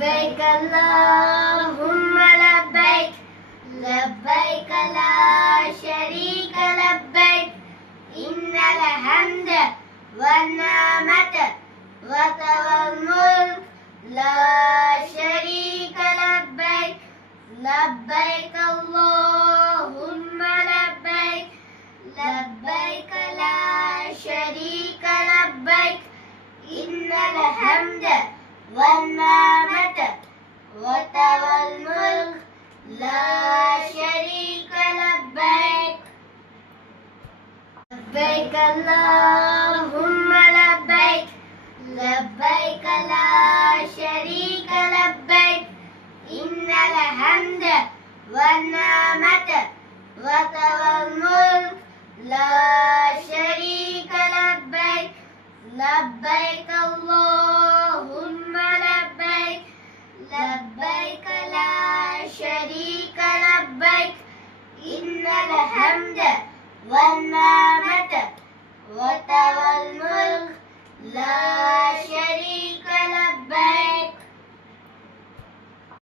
لبيك اللهم لبيك لبيك لا شريك لبيك إن الحمد والنعمة لك والملك لا شريك لبيك لبيك اللهم لبيك لبيك لا شريك لبيك إن الحمد والنعمة لك والملك لا شريك لبيك لبيك اللهم لبيك لبيك لا شريك لبيك إن الحمد والنعمة لك والملك لا شريك لبيك لبيك اللهم لبيك لبيك لا شريك لبيك إن الحمد والنعمة لك والملك لا